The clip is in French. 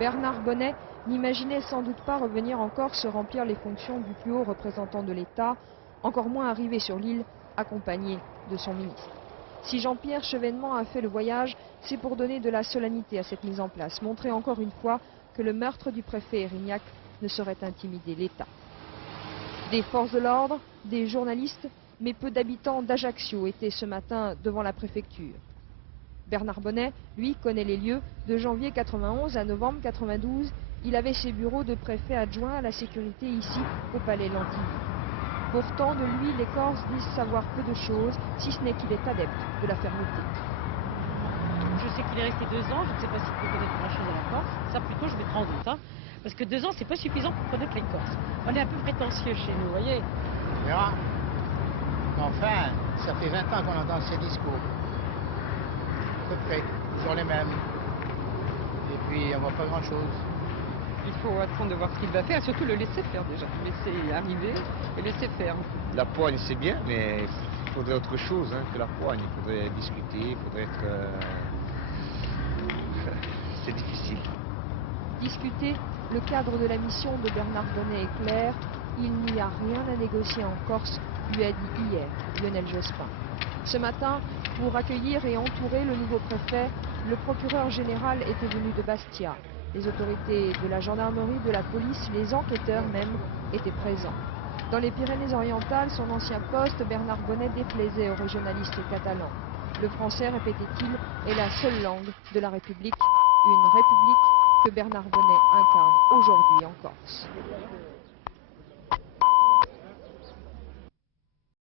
Bernard Bonnet n'imaginait sans doute pas revenir en Corse remplir les fonctions du plus haut représentant de l'État, encore moins arriver sur l'île accompagné de son ministre. Si Jean-Pierre Chevènement a fait le voyage, c'est pour donner de la solennité à cette mise en place, montrer encore une fois que le meurtre du préfet Erignac ne saurait intimider l'État. Des forces de l'ordre, des journalistes, mais peu d'habitants d'Ajaccio étaient ce matin devant la préfecture. Bernard Bonnet, lui, connaît les lieux. De janvier 91 à novembre 92, il avait ses bureaux de préfet adjoint à la sécurité ici, au Palais Lantigny. Pourtant, de lui, les Corses disent savoir peu de choses, si ce n'est qu'il est adepte de la fermeté. Je sais qu'il est resté 2 ans, je ne sais pas s'il peut connaître grand-chose à la Corse. Ça, plutôt, je mettrai en doute. Hein. Parce que 2 ans, c'est pas suffisant pour connaître les Corses. On est un peu prétentieux chez nous, vous voyez. On verra. Enfin, ça fait 20 ans qu'on entend ces discours. À peu près, toujours les mêmes. Et puis, on voit pas grand-chose. Il faut attendre de voir ce qu'il va faire, surtout le laisser faire déjà. Laisser arriver et laisser faire. La poigne, c'est bien, mais il faudrait autre chose que la poigne. Il faudrait discuter, il faudrait être... C'est difficile. Discuter, le cadre de la mission de Bernard Bonnet est clair. Il n'y a rien à négocier en Corse, lui a dit hier Lionel Jospin. Ce matin, pour accueillir et entourer le nouveau préfet, le procureur général était venu de Bastia. Les autorités de la gendarmerie, de la police, les enquêteurs même étaient présents. Dans les Pyrénées-Orientales, son ancien poste, Bernard Bonnet déplaisait aux régionalistes catalans. Le français, répétait-il, est la seule langue de la République, une République que Bernard Bonnet incarne aujourd'hui en Corse.